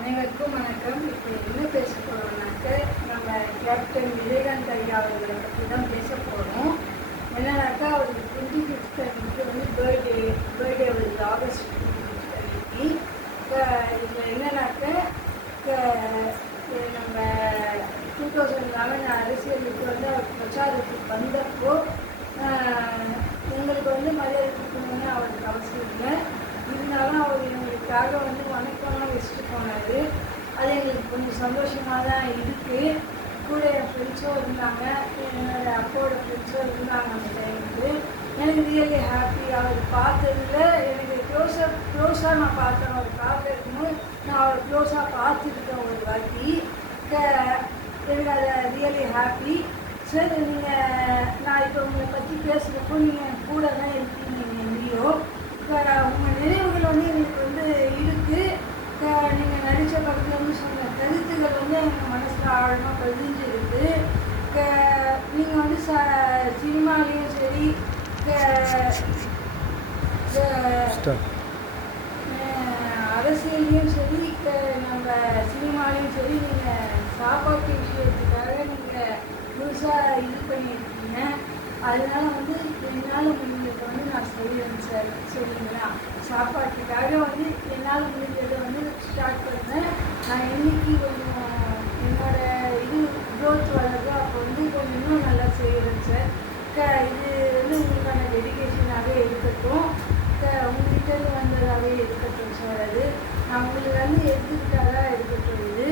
அனைவருக்கும் வணக்கம். இப்போ என்ன பேச போகிறோம்னாக்க, நம்ம கேப்டன் விஜயகாந்த் ஐயா அவர்களை பற்றி தான் பேச போகிறோம். என்னன்னாக்கா, அவருக்கு 25th அன்றைக்கி வந்து பர்த்டே அவருக்கு ஆகஸ்ட் 25th அன்றைக்கி. இதில் என்னன்னாக்க, நம்ம 2011 அரசியலுக்கு வந்து அவர் பிரச்சாரத்துக்கு வந்தப்போ உங்களுக்கு வந்து மரியாதை கொடுக்கணும்னு அவருக்கு அவசியம் இல்லை. இருந்தாலும் அவர் எங்களுக்காக வந்து வணக்கம்லாம் வச்சுட்டு போனார். அது எங்களுக்கு கொஞ்சம் சந்தோஷமாக தான் இருக்குது. கூட என் ஃப்ரெண்ட்ஸும் இருந்தாங்க, என்னோடய அப்போட ஃப்ரெண்ட்ஸும் இருந்தாங்க. அந்த டைமுக்கு எனக்கு ரியலி ஹாப்பி. அவர் பார்த்ததில் எனக்கு க்ளோஸாக நான் பார்த்தேன். அவர் பார்க்கறதுன்னு நான் அவர் க்ளோஸாக பார்த்துருக்கேன் ஒரு வாட்டி. எனக்கு அதை ரியலி ஹாப்பி. சரி, நான் இப்போ உங்களை பற்றி பேசுகிறப்போ நீங்கள் கூட தான் இருக்கீங்க எங்கேயோ. உங்கள் நினைவுகள் வந்து எங்களுக்கு வந்து இருக்குது. நீங்கள் நடித்த படத்தில் வந்து சொன்ன கருத்துக்கள் வந்து எங்கள் மனசில் ஆழமாக பதிஞ்சிருக்கு. நீங்கள் வந்து சினிமாலேயும் சரி, அரசியல்லையும் சரி, நம்ம சினிமாலேயும் சரி, நீங்கள் சாப்பாட்டு விஷயத்துக்காக நீங்கள் முழுசாக இது பண்ணியிருக்கீங்க. அதனால வந்து என்னால் முடிஞ்சதை வந்து நான் செய்வேன் சார். சரிங்களா? சாப்பாட்டுக்காக வந்து என்னால் முடிஞ்சதை வந்து ஸ்டார்ட் பண்ணேன். நான் என்றைக்கு கொஞ்சம் என்னோடய இது க்ரோத் வளருதோ அப்போ வந்து கொஞ்சம் இன்னும் நல்லா செய்வேன் சார். இது வந்து உங்களுக்கான டெடிக்கேஷனாகவே இருக்கட்டும். உங்கள்கிட்ட வந்ததாகவே இருக்கட்டும் சார். அது நான் உங்களுக்கு வந்து எடுத்துக்கிட்டாக இருக்கட்டும். இது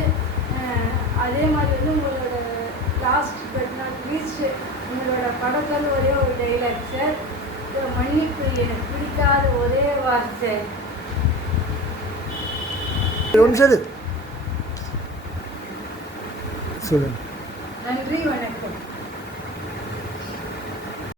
அதே மாதிரி வந்து உங்களோட லாஸ்ட் பட் நாட் லீஸ்ட் உங்களோட படத்தில் ஒரே ஒரு டைலாக் சார். மன்னிப்பு எனக்கு பிடிக்காத ஒரே வார்த்தை. சொல்லு. நன்றி.